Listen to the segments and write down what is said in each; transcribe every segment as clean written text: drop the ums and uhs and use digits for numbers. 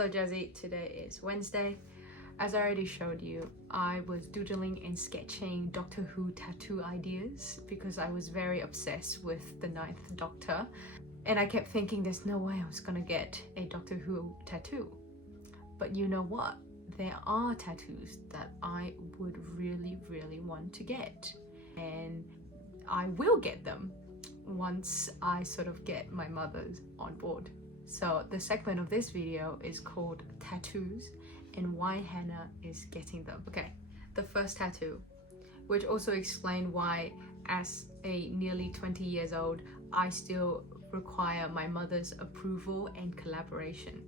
Hello Jazzy, today is Wednesday. As I already showed you, I was doodling and sketching Doctor Who tattoo ideas because I was very obsessed with the Ninth Doctor, and I kept thinking there's no way I was gonna get a Doctor Who tattoo. But you know what? There are tattoos that I would really want to get, and I will get them once I sort of get my mother's on board. So the segment of this video is called Tattoos and why Hannah is getting them. Okay, the first tattoo, which also explained why as a nearly 20 years old, I still require my mother's approval and collaboration.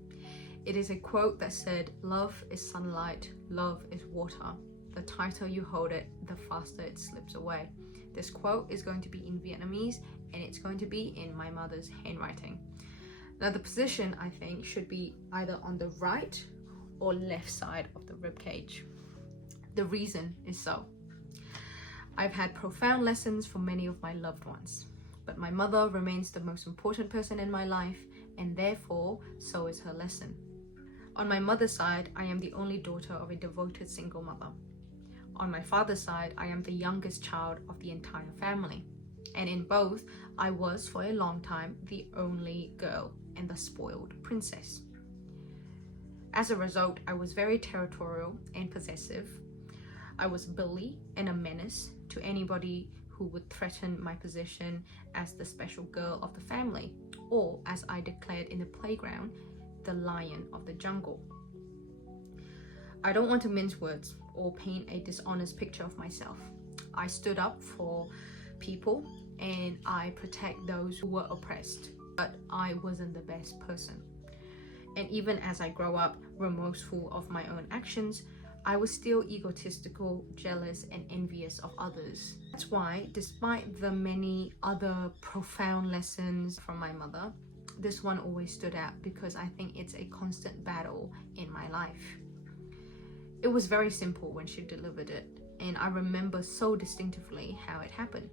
It is a quote that said, "Love is sunlight, love is water. The tighter you hold it, the faster it slips away." This quote is going to be in Vietnamese and it's going to be in my mother's handwriting. Now the position, I think, should be either on the right or left side of the ribcage. The reason is so. I've had profound lessons from many of my loved ones, but my mother remains the most important person in my life, and therefore so is her lesson. On my mother's side, I am the only daughter of a devoted single mother. On my father's side, I am the youngest child of the entire family. And in both, I was for a long time the only girl and the spoiled princess. As a result, I was very territorial and possessive. I was a bully and a menace to anybody who would threaten my position as the special girl of the family, or as I declared in the playground, the lion of the jungle. I don't want to mince words or paint a dishonest picture of myself. I stood up for people and I protect those who were oppressed, but I wasn't the best person. And even as I grow up remorseful of my own actions, I was still egotistical, jealous, and envious of others. That's why, despite the many other profound lessons from my mother, this one always stood out because I think it's a constant battle in my life. It was very simple when she delivered it, and I remember so distinctively how it happened.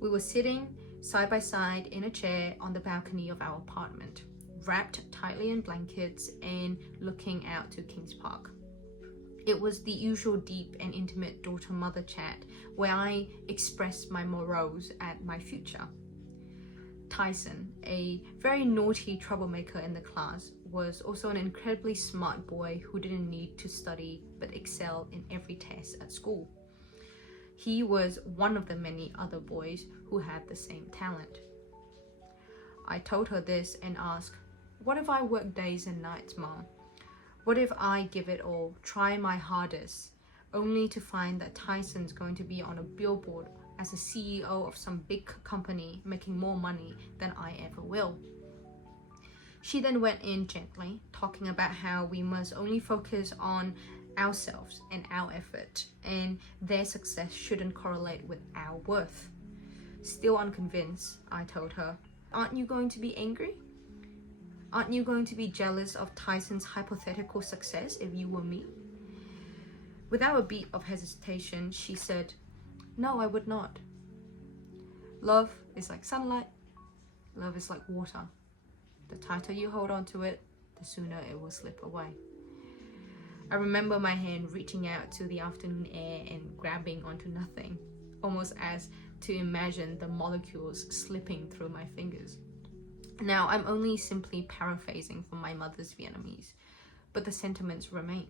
We were sitting side by side in a chair on the balcony of our apartment, wrapped tightly in blankets and looking out to Kings Park. It was the usual deep and intimate daughter-mother chat where I expressed my morals at my future. Tyson, a very naughty troublemaker in the class, was also an incredibly smart boy who didn't need to study but excelled in every test at school. He was one of the many other boys who had the same talent. I told her this and asked, "What if I work days and nights, Mom? What if I give it all, try my hardest, only to find that Tyson's going to be on a billboard as a CEO of some big company making more money than I ever will?" She then went in gently, talking about how we must only focus on ourselves and our effort, and their success shouldn't correlate with our worth. Still unconvinced, I told her, "Aren't you going to be angry? Aren't you going to be jealous of Tyson's hypothetical success if you were me?" Without a beat of hesitation, she said, "No, I would not. Love is like sunlight. Love is like water. The tighter you hold on to it, the sooner it will slip away." I remember my hand reaching out to the afternoon air and grabbing onto nothing, almost as to imagine the molecules slipping through my fingers. Now, I'm only simply paraphrasing from my mother's Vietnamese, but the sentiments remain.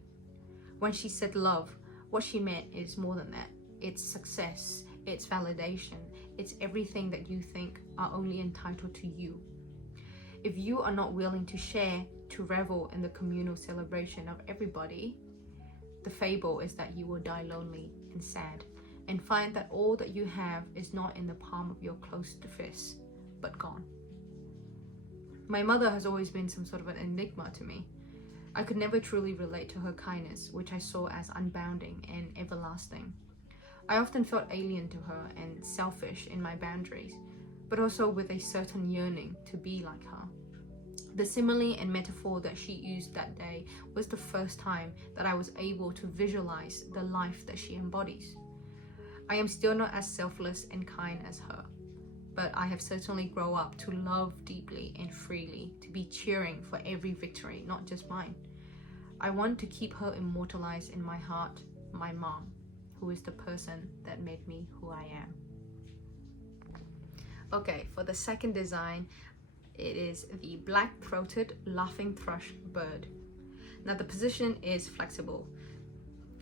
When she said love, what she meant is more than that. It's success, it's validation, it's everything that you think are only entitled to you. If you are not willing to share, to revel in the communal celebration of everybody, the fable is that you will die lonely and sad and find that all that you have is not in the palm of your closed fist, but gone. My mother has always been some sort of an enigma to me. I could never truly relate to her kindness, which I saw as unbounding and everlasting. I often felt alien to her and selfish in my boundaries, but also with a certain yearning to be like her. The simile and metaphor that she used that day was the first time that I was able to visualize the life that she embodies. I am still not as selfless and kind as her, but I have certainly grown up to love deeply and freely, to be cheering for every victory, not just mine. I want to keep her immortalized in my heart, my mom, who is the person that made me who I am. Okay, for the second design, it is the black-throated laughing thrush bird. Now the position is flexible.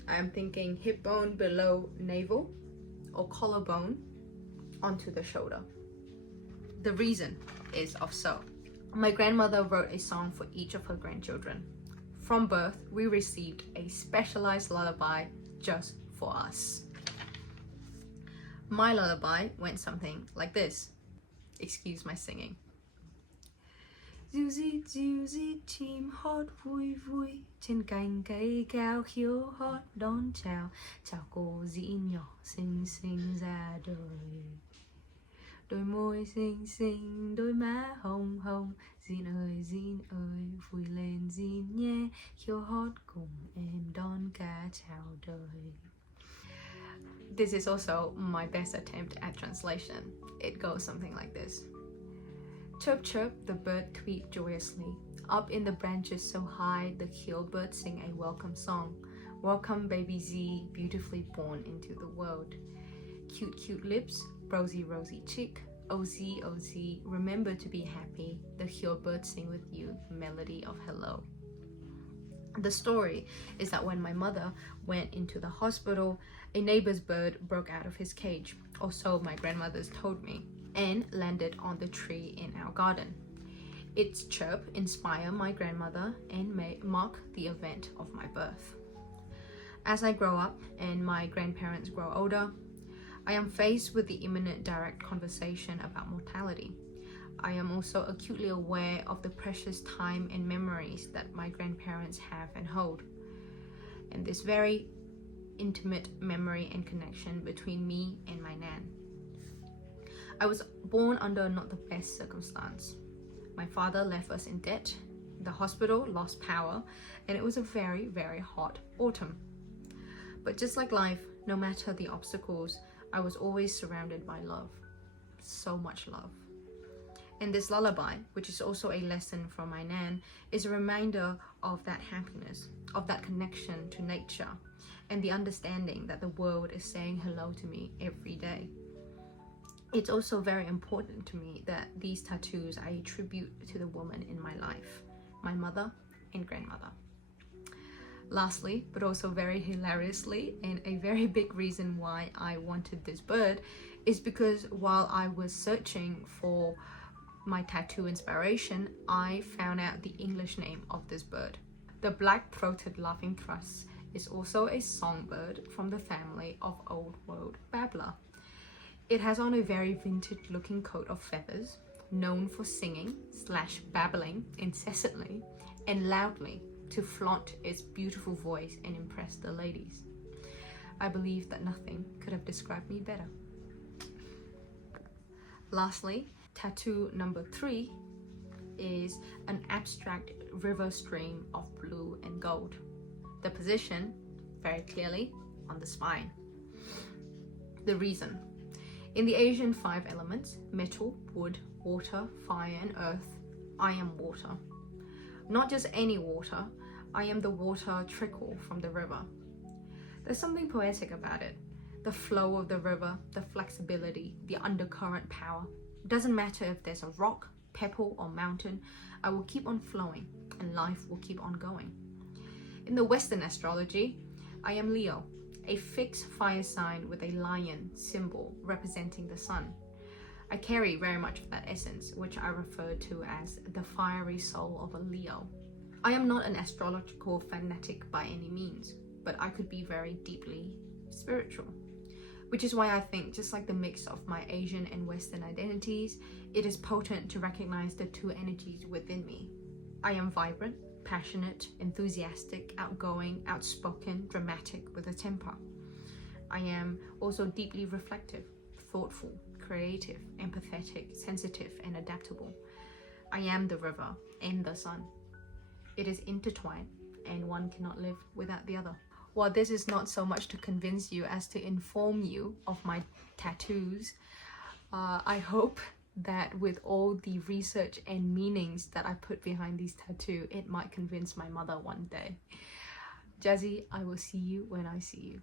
I am thinking hip bone below navel or collarbone onto the shoulder. The reason is so. My grandmother wrote a song for each of her grandchildren. From birth, we received a specialized lullaby just for us. My lullaby went something like this. Excuse my singing. Diu di chim hót vui vui trên cành cây cao khiếu hót đón chào cô dĩ nhỏ xinh xinh ra đời. Đôi môi xinh xinh, đôi má hồng hồng, Jin ơi vui lên Jin nhé, khiếu hót cùng em đón cả chào đời. This is also my best attempt at translation. It goes something like this. Chirp chirp, the bird tweet joyously. Up in the branches so high, the keelbirds sing a welcome song. Welcome baby Z, beautifully born into the world. Cute cute lips, rosy rosy cheek. Oh Z, remember to be happy. The keelbirds sing with you, melody of hello. The story is that when my mother went into the hospital, a neighbor's bird broke out of his cage, or so my grandmothers told me, and landed on the tree in our garden. Its chirp inspired my grandmother and may mark the event of my birth. As I grow up and my grandparents grow older, I am faced with the imminent direct conversation about mortality. I am also acutely aware of the precious time and memories that my grandparents have and hold, and this very intimate memory and connection between me and my nan. I was born under not the best circumstance. My father left us in debt, the hospital lost power, and it was a very, very hot autumn. But just like life, no matter the obstacles, I was always surrounded by love. So much love. And this lullaby, which is also a lesson from my nan, is a reminder of that happiness, of that connection to nature, and the understanding that the world is saying hello to me every day. It's also very important to me that these tattoos I attribute to the woman in my life, my mother and grandmother. Lastly, but also very hilariously, and a very big reason why I wanted this bird is because while I was searching for my tattoo inspiration, I found out the English name of this bird. The black-throated laughing thrush is also a songbird from the family of Old World babbler. It has on a very vintage-looking coat of feathers, known for singing / babbling incessantly and loudly to flaunt its beautiful voice and impress the ladies. I believe that nothing could have described me better. Lastly, tattoo number 3 is an abstract river stream of blue and gold. The position, very clearly, on the spine. The reason. In the Asian 5 elements, metal, wood, water, fire, and earth, I am water. Not just any water, I am the water trickle from the river. There's something poetic about it. The flow of the river, the flexibility, the undercurrent power. It doesn't matter if there's a rock, pebble, or mountain, I will keep on flowing and life will keep on going. In the Western astrology, I am Leo, a fixed fire sign with a lion symbol representing the sun. I carry very much of that essence, which I refer to as the fiery soul of a Leo. I am not an astrological fanatic by any means, but I could be very deeply spiritual. Which is why I think, just like the mix of my Asian and Western identities, it is potent to recognize the two energies within me. I am vibrant, passionate, enthusiastic, outgoing, outspoken, dramatic with a temper. I am also deeply reflective, thoughtful, creative, empathetic, sensitive, and adaptable. I am the river and the sun. It is intertwined, and one cannot live without the other. While this is not so much to convince you as to inform you of my tattoos, I hope that with all the research and meanings that I put behind these tattoos, it might convince my mother one day. Jazzy, I will see you when I see you.